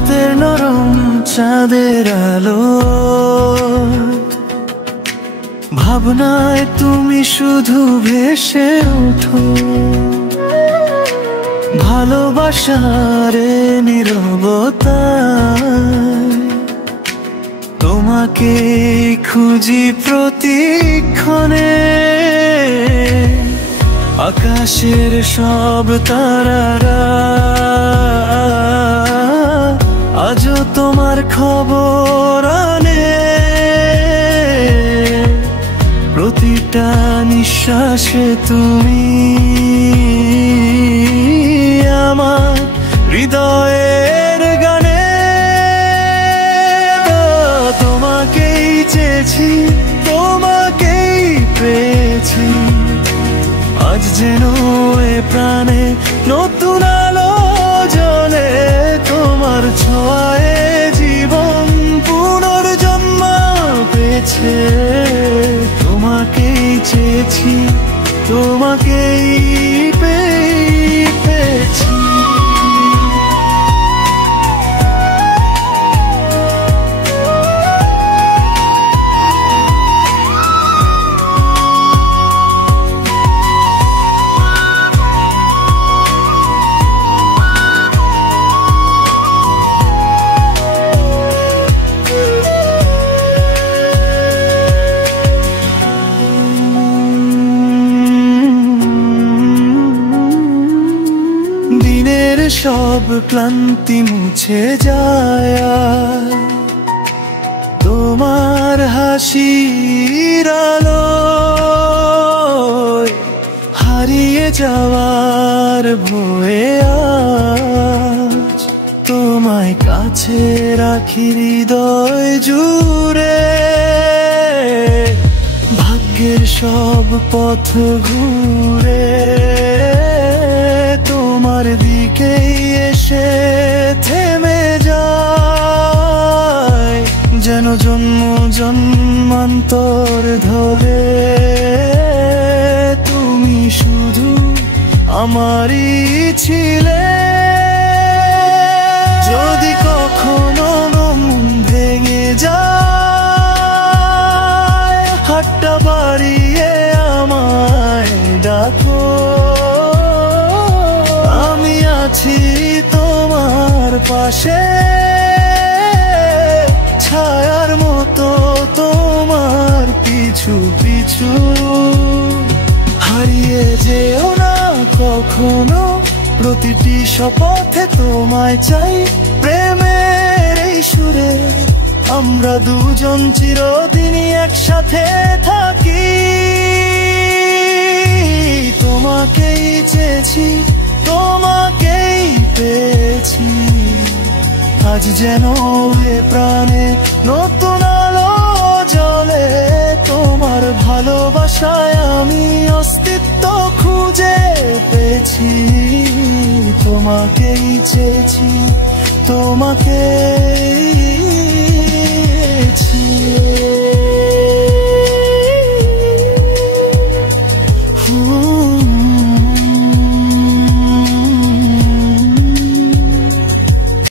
রাতের নরম চাঁদের আলো, ভাবনায় তুমি শুধু ভেসে ওঠো। ভালোবাসার নীরবতায় তোমাকে খুঁজি প্রতিক্ষণে। আকাশের সব তারারা আজও তোমার খবর আনে। প্রতিটা নিঃশ্বাসে তুমি আমার হৃদয়ের গানে। তোমাকেই চেয়েছি, তোমাকেই পেয়েছি, আজ যেন এ প্রাণে নতুন আলো জ্বলে। তোমার ছোঁয়ায় জীবন পুনর্জন্ম পেয়েছে। তোমাকেই চেয়েছি, তোমাকেই পেয়েছি। দিনের সব ক্লান্তি মুছে যায় তোমার হাসির আলোয়। হারিয়ে যাওয়ার ভয়ে আজ তোমায় কাছে রাখি হৃদয় জুড়ে। ভাগ্যের সব পথ ঘুরে তোমার দিকেই এসে থেমে যায়। যেন জন্ম জন্মান্তর ধরে তুমি শুধু আমারই ছিলে। যদি কখনো মন ভেঙে যায়, হাতটা বাড়িয়ে আমায় ডাকো। আমি আছি তোমার পাশে, ছায়ার মতো তোমার পিছু পিছু। হারিয়ে যেও না কখনো, প্রতিটি শপথে তোমায় চাই। প্রেমের এই সুরে আমরা দুজন চিরদিনই একসাথে থাকি। তোমাকেই চেয়েছি, তোমাকেই পেয়েছি, আজ যেন এ প্রাণে নতুন আলো জ্বলে। তোমার ভালোবাসায় আমি অস্তিত্ব খুঁজে পেয়েছি। তোমাকেই চেয়েছি, তোমাকে